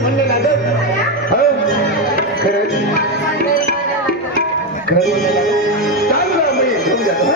म्हणणे लागत हो खरंच चांगलं मी घेऊन जातो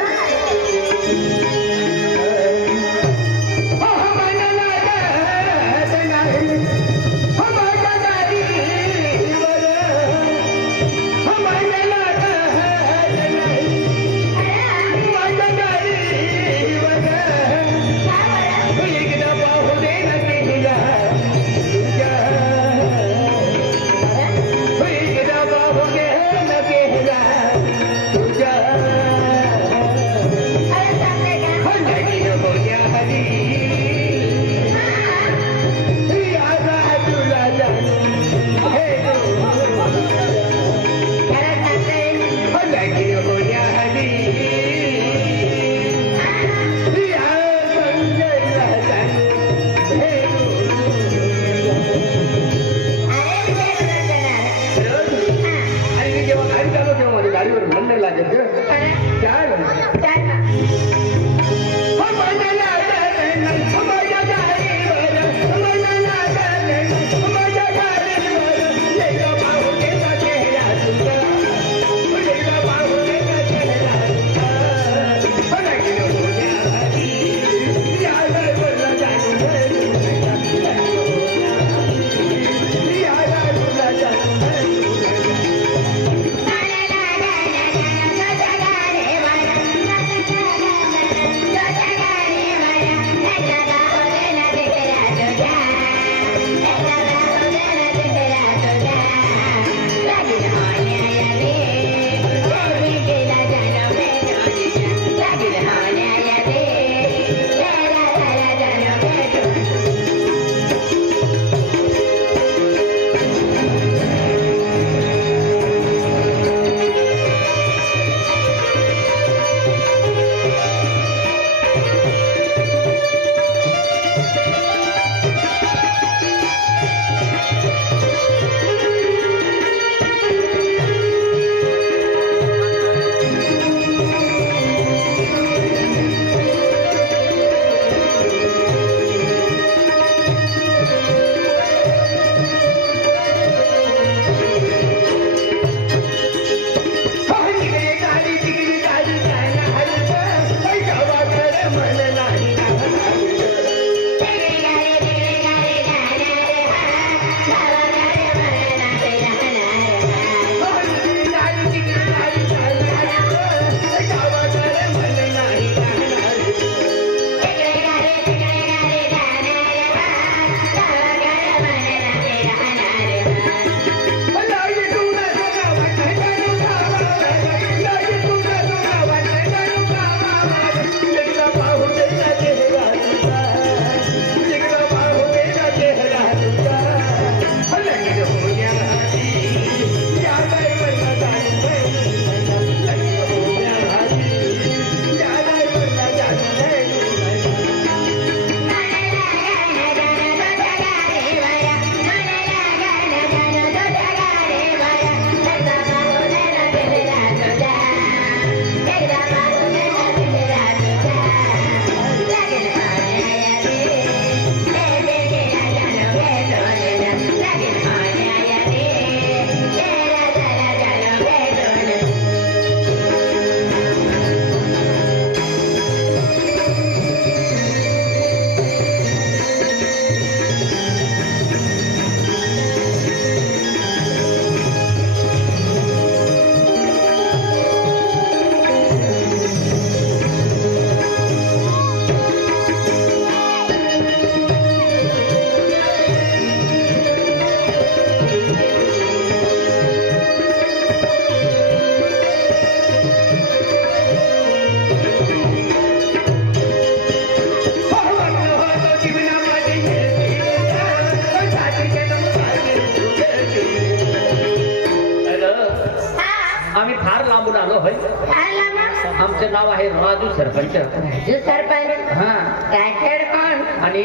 आमचं नाव आहे राजू सरपंच. राजू सरपंच. हा काय कोण? आणि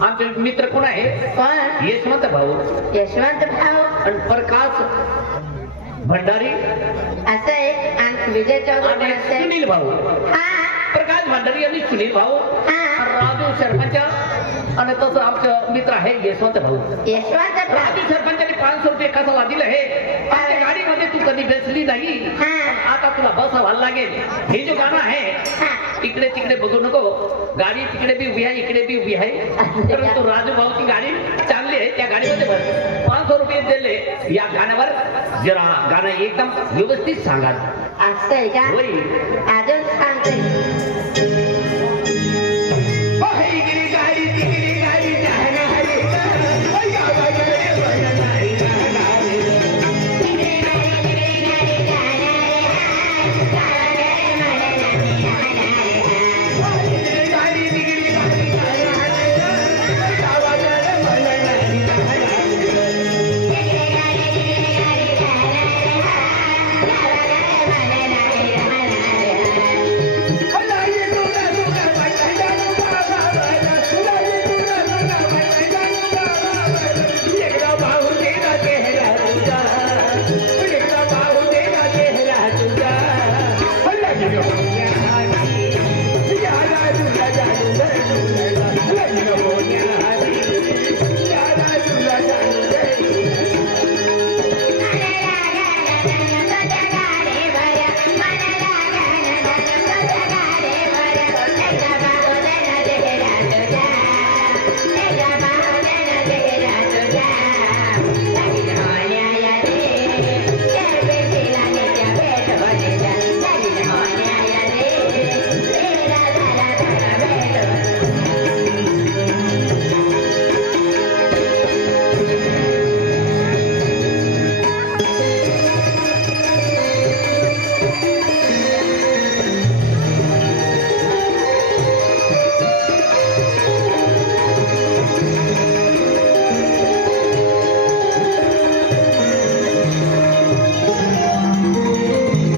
आमचे मित्र कोण आहे? कोण? यशवंत भाऊ. यशवंत भाऊ आणि प्रकाश भंडारी असं एक आणि विजय चौधरी आणि सुनील भाऊ. हा प्रकाश भंडारी आणि सुनील भाऊ. हा राजू सरपंच आणि तसं आमचं मित्र आहे यशवंत भाऊ यशवंत भाऊ राजू सरपंचाने 500 रुपये कसाला दिलं हे त्या गाडीमध्ये तू कधी बसली नाही हा. आता तुला बसावं लागेल. हे जो गाणं आहे हा. इकडे तिकडे बघू नको. गाडी तिकडे बी उभी आहे इकडे बी उभी आहे परंतु राजू भाऊची गाडी चांगली आहे. त्या गाडीमध्ये बस. 500 रुपये दिले या गाण्यावर. जरा गाणं एकदम व्यवस्थित सांगा. असं आहे का होय. अजून सांगते